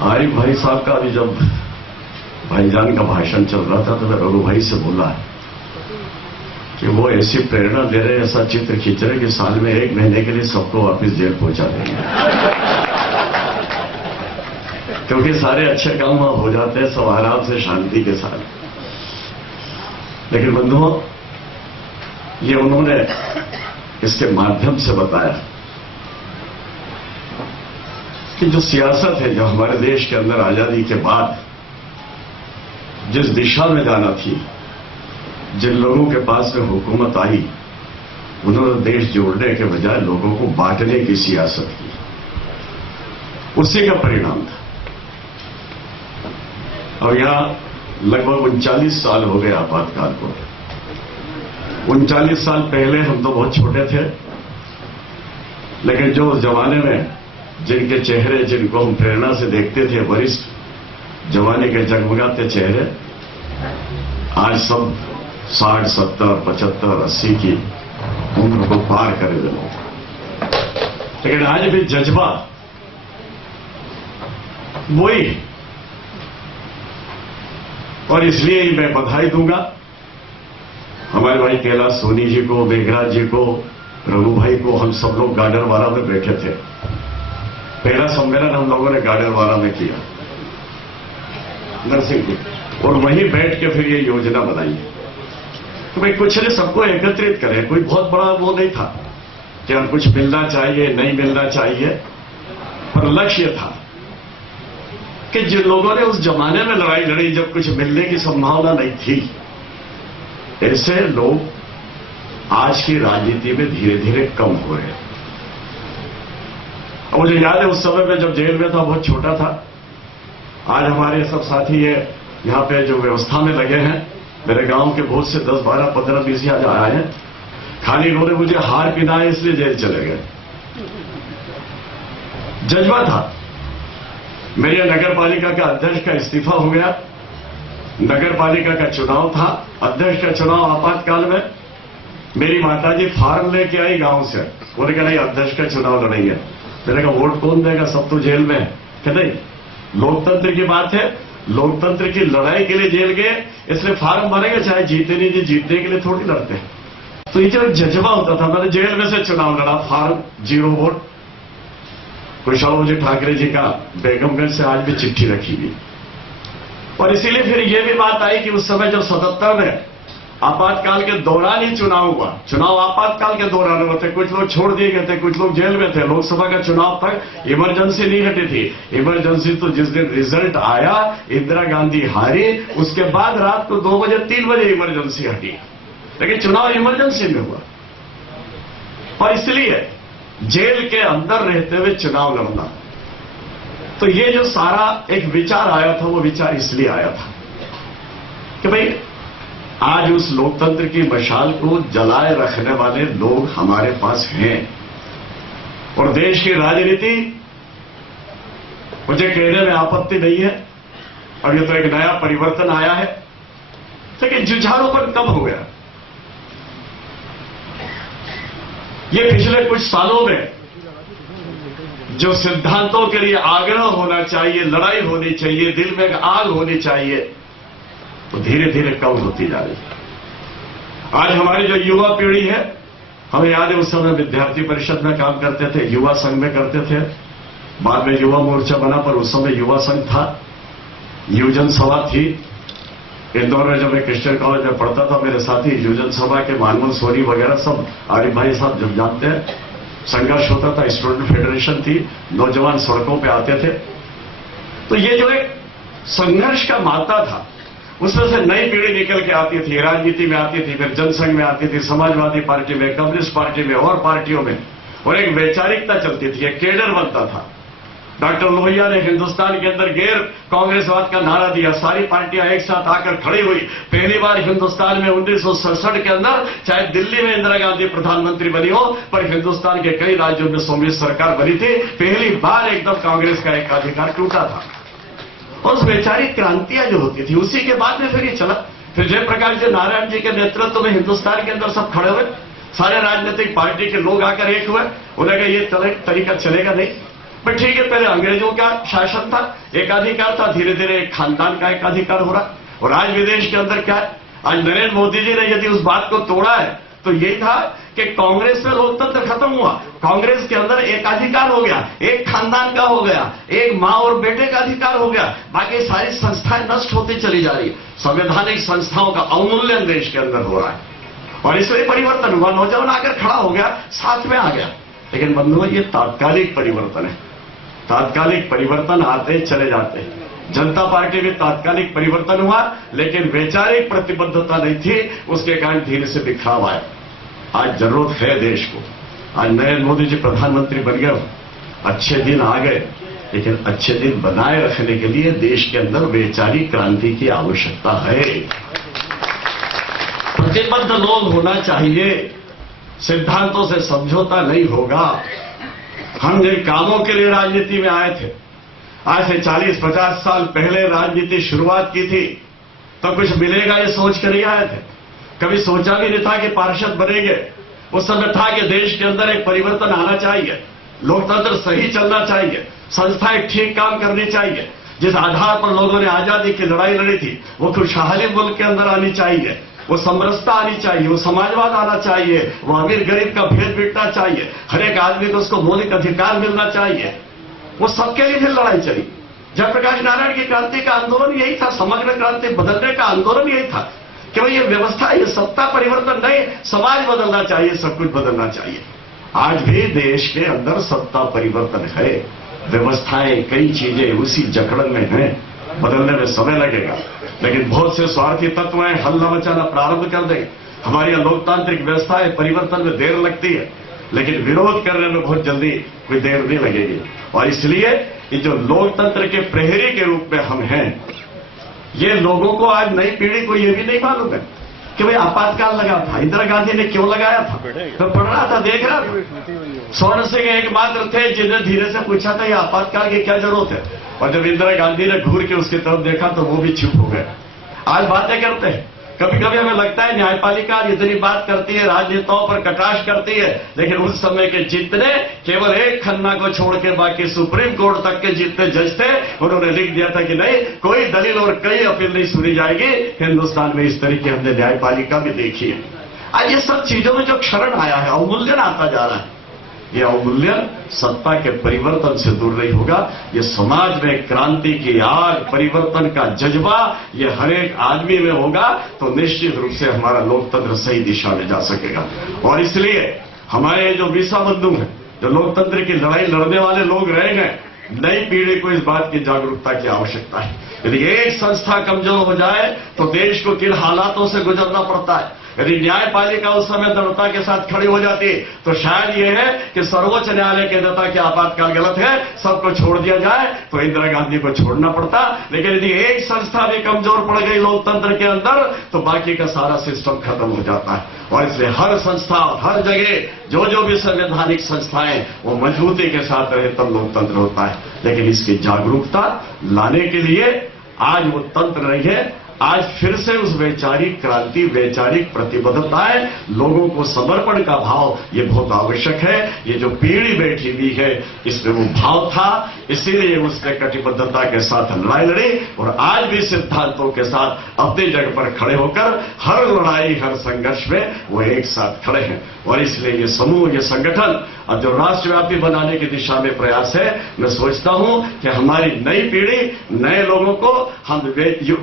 आरिफ भाई साहब का अभी जब भाईजान का भाषण चल रहा था तो मैं रघु भाई से बोला कि वो ऐसी प्रेरणा दे रहे, ऐसा चित्र खींच रहे कि साल में 1 महीने के लिए सबको वापस जेल पहुंचा देंगे। क्योंकि सारे अच्छे काम वहां हो जाते हैं सब आराम से शांति के साथ। लेकिन बंधुओं, ये उन्होंने इसके माध्यम से बताया कि जो सियासत है, जो हमारे देश के अंदर आजादी के बाद जिस दिशा में जाना थी, जिन लोगों के पास में हुकूमत आई, उन्होंने देश जोड़ने के बजाय लोगों को बांटने की सियासत की। उसी का परिणाम था। और यहां लगभग 39 साल हो गए आपातकाल को। 39 साल पहले हम तो बहुत छोटे थे, लेकिन जो उस जमाने में जिनके चेहरे, जिनको हम प्रेरणा से देखते थे, वरिष्ठ जमाने के जगमगाते चेहरे, आज सब 60, 70, 75, 80 की उम्र को पार करे हुए लोग। लेकिन आज भी जज्बा वही। और इसलिए ही मैं बधाई दूंगा हमारे भाई कैलाश सोनी जी को, मेघराज जी को, रघु भाई को। हम सब लोग गाडरवारा में बैठे थे। पहला सम्मेलन हम लोगों ने गाडरवारा में किया, नरसिंहपुर, और वहीं बैठ के फिर ये योजना बनाई। तो भाई कुछ ने सबको एकत्रित करें। कोई बहुत बड़ा वो नहीं था कि हम कुछ मिलना चाहिए, नहीं मिलना चाहिए, पर लक्ष्य था कि जिन लोगों ने उस जमाने में लड़ाई लड़ी जब कुछ मिलने की संभावना नहीं थी, ऐसे लोग आज की राजनीति में धीरे धीरे कम हो रहे हैं। मुझे याद है उस समय में जब जेल में था, बहुत छोटा था। आज हमारे सब साथी है यहां पे जो व्यवस्था में लगे हैं, मेरे गांव के बहुत से 10, 12, 15, 20 आज आए हैं। खाली इन्होंने मुझे हार पिनाया इसलिए जेल चले गए। जज्बा था। मेरे नगर पालिका का अध्यक्ष का इस्तीफा हो गया। नगर पालिका का चुनाव था, अध्यक्ष का चुनाव आपातकाल में। मेरी माताजी फार्म लेके आई गांव से। उन्होंने कहा नहीं, अध्यक्ष का चुनाव लड़ेंगे। मैंने कहा वोट कौन देगा, सब तो जेल में। कहते नहीं, लोकतंत्र की बात है, लोकतंत्र की लड़ाई के लिए जेल गए, इसलिए फार्म भरेंगे, चाहे जीते नहीं जी, जीतने के लिए थोड़ी लड़ते हैं। तो ये जो एक जज्बा होता था, मैंने जेल में से चुनाव लड़ा, फार्म 0 वोट। कुशाल जी ठाकरे जी का बेगमगंज से आज भी चिट्ठी रखी गई। और इसीलिए फिर यह भी बात आई कि उस समय जब 77 में आपातकाल के दौरान ही चुनाव हुआ, चुनाव आपातकाल के दौरान हुए थे, कुछ लोग छोड़ दिए गए थे, कुछ लोग जेल में थे। लोकसभा का चुनाव तक इमरजेंसी नहीं हटी थी। इमरजेंसी तो जिस दिन रिजल्ट आया, इंदिरा गांधी हारी, उसके बाद रात को 2 बजे 3 बजे इमरजेंसी हटी। लेकिन चुनाव इमरजेंसी में हुआ। और इसलिए जेल के अंदर रहते हुए चुनाव लड़ना, तो ये जो सारा एक विचार आया था, वो विचार इसलिए आया था कि भाई आज उस लोकतंत्र की मशाल को जलाए रखने वाले लोग हमारे पास हैं। और देश की राजनीति, मुझे कहने में आपत्ति नहीं है, और ये तो एक नया परिवर्तन आया है, लेकिन जुझारूपन कम हो गया। ये पिछले कुछ सालों में जो सिद्धांतों के लिए आग्रह होना चाहिए, लड़ाई होनी चाहिए, दिल में एक आग होनी चाहिए, तो धीरे धीरे कम होती जा रही है। आज हमारी जो युवा पीढ़ी है, हमें याद है उस समय विद्यार्थी परिषद में काम करते थे, युवा संघ में करते थे, बाद में युवा मोर्चा बना, पर उस समय युवा संघ था, युवजन सभा थी। इंदौर में जब मैं क्रिश्चियन कॉलेज में पढ़ता था, मेरे साथी युवजन सभा के मानमोहन सोनी वगैरह सब, आरिफ भाई साहब जब जानते हैं, संघर्ष होता था, स्टूडेंट फेडरेशन थी, नौजवान सड़कों पे आते थे। तो ये जो एक संघर्ष का माता था, उसमें से नई पीढ़ी निकल के आती थी, राजनीति में आती थी, फिर जनसंघ में आती थी, समाजवादी पार्टी में, कम्युनिस्ट पार्टी में और पार्टियों में, और एक वैचारिकता चलती थी, एक केडर बनता था। डॉक्टर लोहिया ने हिंदुस्तान के अंदर गैर कांग्रेसवाद का नारा दिया, सारी पार्टियां एक साथ आकर खड़ी हुई। पहली बार हिंदुस्तान में 1967 के अंदर, चाहे दिल्ली में इंदिरा गांधी प्रधानमंत्री बनी हो, पर हिंदुस्तान के कई राज्यों में सोशलिस्ट सरकार बनी थी। पहली बार एकदम कांग्रेस का एक अधिकार टूटा था। और उस वैचारिक क्रांतियां जो होती थी, उसी के बाद में फिर ये चला। फिर जयप्रकाश जी नारायण जी के नेतृत्व में हिंदुस्तान के अंदर सब खड़े हुए, सारे राजनीतिक पार्टी के लोग आकर एक हुए। उन्हें कहा ये तरीका चलेगा नहीं, पर ठीक है, पहले अंग्रेजों का शासन था, एकाधिकार था, धीरे धीरे एक खानदान का एकाधिकार हो रहा। और आज विदेश के अंदर क्या है, आज नरेंद्र मोदी जी ने यदि उस बात को तोड़ा है तो यही था कि कांग्रेस में लोकतंत्र खत्म हुआ, कांग्रेस के अंदर एकाधिकार हो गया, एक खानदान का हो गया, एक मां और बेटे का अधिकार हो गया, बाकी सारी संस्थाएं नष्ट होती चली जा रही है। संवैधानिक संस्थाओं का अवमूल्यन देश के अंदर हो रहा है और इसलिए परिवर्तन हुआ। नौजवान आकर खड़ा हो गया, साथ में आ गया। लेकिन बंधुओं, ये तात्कालिक परिवर्तन है, तात्कालिक परिवर्तन आते चले जाते हैं। जनता पार्टी में तात्कालिक परिवर्तन हुआ, लेकिन वैचारिक प्रतिबद्धता नहीं थी, उसके कारण धीरे से बिखराव आया। आज जरूरत है देश को, आज नरेंद्र मोदी जी प्रधानमंत्री बन गए, अच्छे दिन आ गए, लेकिन अच्छे दिन बनाए रखने के लिए देश के अंदर वैचारिक क्रांति की आवश्यकता है। प्रतिबद्ध लोग होना चाहिए, सिद्धांतों से समझौता नहीं होगा। हम जिन कामों के लिए राजनीति में आए थे, आज से 40-50 साल पहले राजनीति शुरुआत की थी, तो कुछ मिलेगा ये सोच कर नहीं आए थे। कभी सोचा भी नहीं था कि पार्षद बनेंगे। उस समय था कि देश के अंदर एक परिवर्तन आना चाहिए, लोकतंत्र सही चलना चाहिए, संस्थाएं ठीक काम करनी चाहिए। जिस आधार पर लोगों ने आजादी की लड़ाई लड़ी थी, वो खुशहाली मुल्क के अंदर आनी चाहिए, वो समरसता आनी चाहिए, वो समाजवाद आना चाहिए, वो अमीर गरीब का भेद मिटना चाहिए, हर एक आदमी को उसको मौलिक अधिकार मिलना चाहिए। वो सबके लिए फिर लड़ाई चली। जयप्रकाश नारायण की क्रांति का आंदोलन यही था, समग्र क्रांति बदलने का आंदोलन यही था कि भाई ये व्यवस्था, ये सत्ता परिवर्तन नहीं, समाज बदलना चाहिए, सब कुछ बदलना चाहिए। आज भी देश के अंदर सत्ता परिवर्तन है, व्यवस्थाएं, कई चीजें उसी जकड़न में हैं, बदलने में समय लगेगा। लेकिन बहुत से स्वार्थी तत्व हैं, हल्ला मचाना प्रारंभ कर देंगे। हमारी यहां लोकतांत्रिक व्यवस्था है, परिवर्तन में देर लगती है, लेकिन विरोध करने में बहुत जल्दी कोई देर नहीं लगेगी। और इसलिए ये जो लोकतंत्र के प्रहरी के रूप में हम हैं, ये लोगों को, आज नई पीढ़ी को ये भी नहीं मालूम है कि भाई आपातकाल लगा था, इंदिरा गांधी ने क्यों लगाया था। तो पढ़ रहा था, देख रहा था। स्वर्ण सिंह एकमात्र थे जिन्हें धीरे से पूछा था ये आपातकाल की क्या जरूरत है, और जब इंदिरा गांधी ने घूर के उसकी तरफ देखा तो वो भी चुप हो गए। आज बातें करते हैं, कभी कभी हमें लगता है न्यायपालिका जितनी बात करती है, राजनेताओं पर कटाक्ष करती है, लेकिन उस समय के जितने, केवल एक खन्ना को छोड़ के बाकी सुप्रीम कोर्ट तक के जितने जज थे, उन्होंने लिख दिया था कि नहीं, कोई दलील और कई अपील नहीं सुनी जाएगी। हिंदुस्तान में इस तरीके हमने न्यायपालिका भी देखी है। आज ये सब चीजों में जो क्षरण आया है, अवमूल्यन आता जा रहा है, ये अवमूल्यन सत्ता के परिवर्तन से दूर नहीं होगा। ये समाज में क्रांति की आग, परिवर्तन का जज्बा, ये हर एक आदमी में होगा तो निश्चित रूप से हमारा लोकतंत्र सही दिशा में जा सकेगा। और इसलिए हमारे जो वीसा बंधु हैं, जो लोकतंत्र की लड़ाई लड़ने वाले लोग रह गए, नई पीढ़ी को इस बात की जागरूकता की आवश्यकता है। यदि एक संस्था कमजोर हो जाए तो देश को किन हालातों से गुजरना पड़ता है। यदि न्यायपालिका उस समय दृढ़ता के साथ खड़ी हो जाती तो शायद यह है कि सर्वोच्च न्यायालय के कहता कि आपातकाल गलत है, सबको छोड़ दिया जाए, तो इंदिरा गांधी को छोड़ना पड़ता। लेकिन यदि एक संस्था भी कमजोर पड़ गई लोकतंत्र के अंदर तो बाकी का सारा सिस्टम खत्म हो जाता है। और इसलिए हर संस्था, हर जगह जो भी संवैधानिक संस्थाएं वो मजबूती के साथ रहे तब लोकतंत्र होता है। लेकिन इसकी जागरूकता लाने के लिए आज वो तंत्र नहीं है। आज फिर से उस वैचारिक क्रांति, वैचारिक प्रतिबद्धताएं, लोगों को समर्पण का भाव, ये बहुत आवश्यक है। ये जो पीढ़ी बैठी हुई है, इसमें वो भाव था, इसीलिए उसने कटिबद्धता के साथ लड़ाई लड़ी और आज भी सिद्धांतों के साथ अपनी जगह पर खड़े होकर हर लड़ाई, हर संघर्ष में वो एक साथ खड़े हैं। और इसलिए ये समूह, ये संगठन अब जो राष्ट्रव्यापी बनाने की दिशा में प्रयास है, मैं सोचता हूं कि हमारी नई पीढ़ी, नए लोगों को हम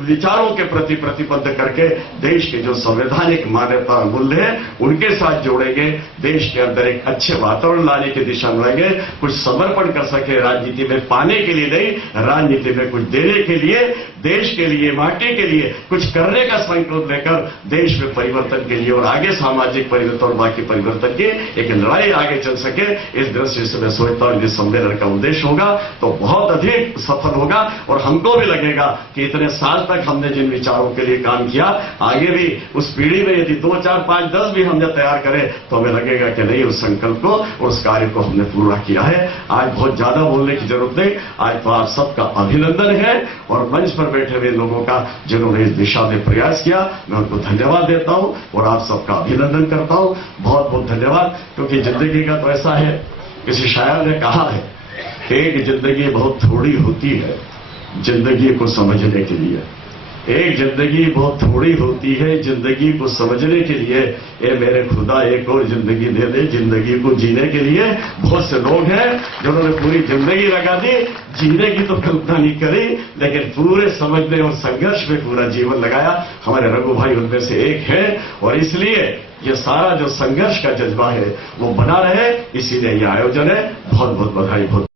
विचारों के प्रति प्रतिबद्ध करके देश के जो संवैधानिक मान्यता मूल्य है उनके साथ जोड़ेंगे, देश के अंदर एक अच्छे वातावरण लाने की दिशा में रहेंगे, कुछ समर्पण कर सके राजनीति में, पाने के लिए नहीं, राजनीति में कुछ देने के लिए, देश के लिए, माटी के लिए कुछ करने का संकल्प लेकर देश में परिवर्तन के लिए और आगे सामाजिक परिवर्तन और बाकी परिवर्तन की एक लड़ाई आगे चल सके। इस दृष्टि से मैं सोचता हूं इस सम्मेलन का उद्देश्य होगा तो बहुत अधिक सफल होगा और हमको भी लगेगा कि इतने साल तक हमने जिन विचारों के लिए काम किया, आगे भी उस पीढ़ी में यदि 2, 4, 5, 10 भी हमने तैयार करें तो हमें लगेगा कि नहीं, उस संकल्प को, उस कार्य को हमने पूरा किया है। आज बहुत ज्यादा बोलने की जरूरत नहीं, आज तो आप सबका अभिनंदन है और मंच पर बैठे हुए लोगों का जिन्होंने इस दिशा में प्रयास किया, मैं उनको धन्यवाद देता हूं और आप सबका अभिनंदन करता हूं। बहुत बहुत धन्यवाद। क्योंकि जिंदगी का तो ऐसा है, किसी शायर ने कहा है एक जिंदगी बहुत थोड़ी होती है जिंदगी को समझने के लिए। एक जिंदगी बहुत थोड़ी होती है जिंदगी को समझने के लिए। ए मेरे खुदा एक और जिंदगी दे दे जिंदगी को जीने के लिए। बहुत से लोग हैं जिन्होंने पूरी जिंदगी लगा दी, जीने की तो कल्पना नहीं करी, लेकिन पूरे समझने और संघर्ष में पूरा जीवन लगाया। हमारे रघु भाई उनमें से एक है, और इसलिए ये सारा जो संघर्ष का जज्बा है वो बना रहे, इसीलिए ये आयोजन है। बहुत बहुत बधाई। बहुत